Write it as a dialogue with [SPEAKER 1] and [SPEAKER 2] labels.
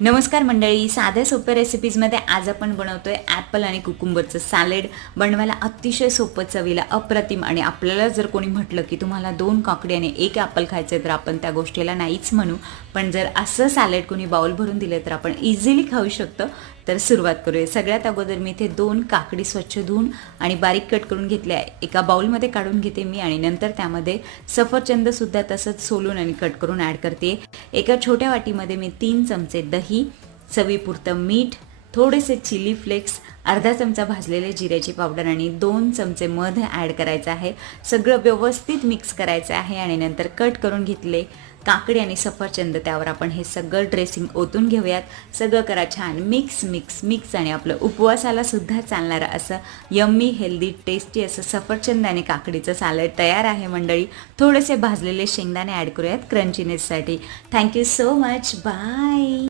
[SPEAKER 1] नमस्कार मंडळी साध्या सोप्या रेसिपीजमध्ये आज आपण बनवतोय ॲपल आणि कुकुंबरचं सॅलेड बनवायला अतिशय सोपं चवीला अप्रतिम आणि आपल्याला जर कोणी म्हटलं की तुम्हाला दोन काकडी आणि एक ॲपल खायचं तर आपण त्या गोष्टीला नाहीच म्हणू. पण जर असं सॅलेड कोणी बाउल भरून दिलं तर आपण इझिली खाऊ शकतो. तर सुरुवात करूया. सगळ्यात अगोदर मी इथे दोन काकडी स्वच्छ धुवून आणि बारीक कट करून घेतल्या. आहे एका बाउलमध्ये काढून घेते मी आणि नंतर त्यामध्ये सफरचंदसुद्धा तसंच सोलून आणि कट करून ॲड करते. एका छोट्या वाटीमध्ये मी तीन चमचे दही चवीपुरतं मीठ थोडेसे चिली फ्लेक्स अर्धा चमचा भाजलेले जिऱ्याची पावडर आणि दोन चमचे मध ॲड करायचं आहे. सगळं व्यवस्थित मिक्स करायचं आहे आणि नंतर कट करून घेतले. काकडी आणि सफरचंद त्यावर आपण हे सगळं ड्रेसिंग ओतून घेऊयात. सगळं करा छान. मिक्स मिक्स मिक्स आणि आपलं उपवासाला सुद्धा चालणारं असं यम्मी हेल्दी टेस्टी असं सफरचंद आणि काकडीचं सॅलड तयार आहे मंडळी. थोडेसे भाजलेले शेंगदाणे ॲड करूयात क्रंचीनेससाठी thank you so much bye